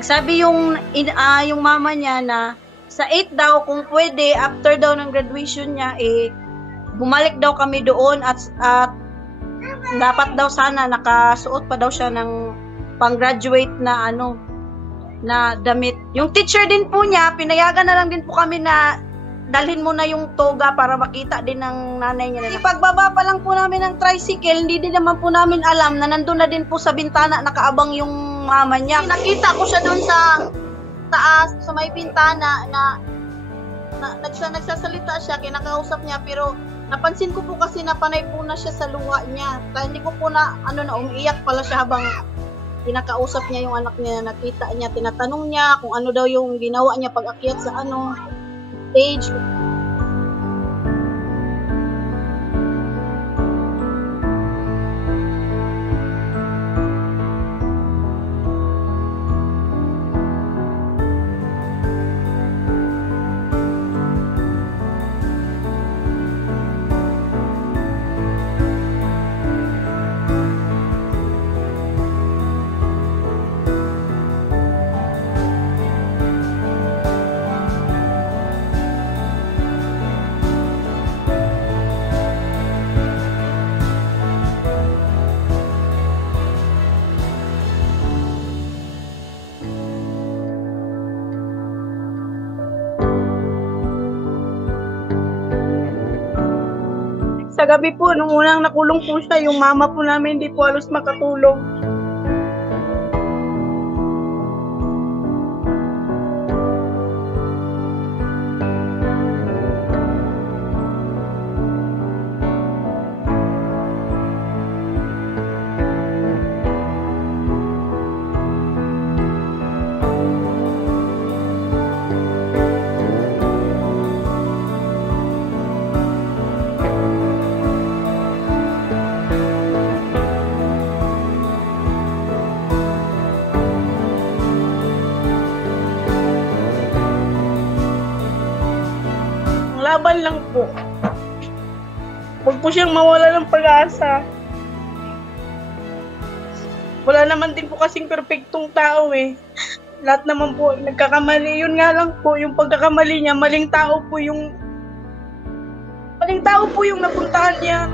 Nagsabi yung mama niya na sa 8 daw kung pwede after daw ng graduation niya bumalik daw kami doon at dapat daw sana nakasuot pa daw siya ng pang-graduate na na damit. Yung teacher din po niya, pinayagan na lang din po kami na dalhin mo na yung toga para makita din ng nanay niya. Pagbaba pa lang po namin ng tricycle, hindi din naman po namin alam na nandun na din po sa bintana nakaabang yung mama niya. Nakita ko siya doon sa taas, sa may bintana na nagsasalita siya, kinakausap niya, pero napansin ko po kasi na panay po na siya sa luha niya. Kaya hindi ko po na umiiyak pala siya habang kinakausap niya yung anak niya. Nakita niya, tinatanong niya kung ano daw yung ginawa niya pag akyat sa stage. Sa gabi po, nung unang nakulong po siya, yung mama po namin hindi po halos makatulog. Laban lang po. Huwag po siyang mawala ng pag-asa. Wala naman din po kasing perfectong tao Lahat naman po nagkakamali. Yun nga lang po, yung pagkakamali niya, maling tao po yung napuntahan niya.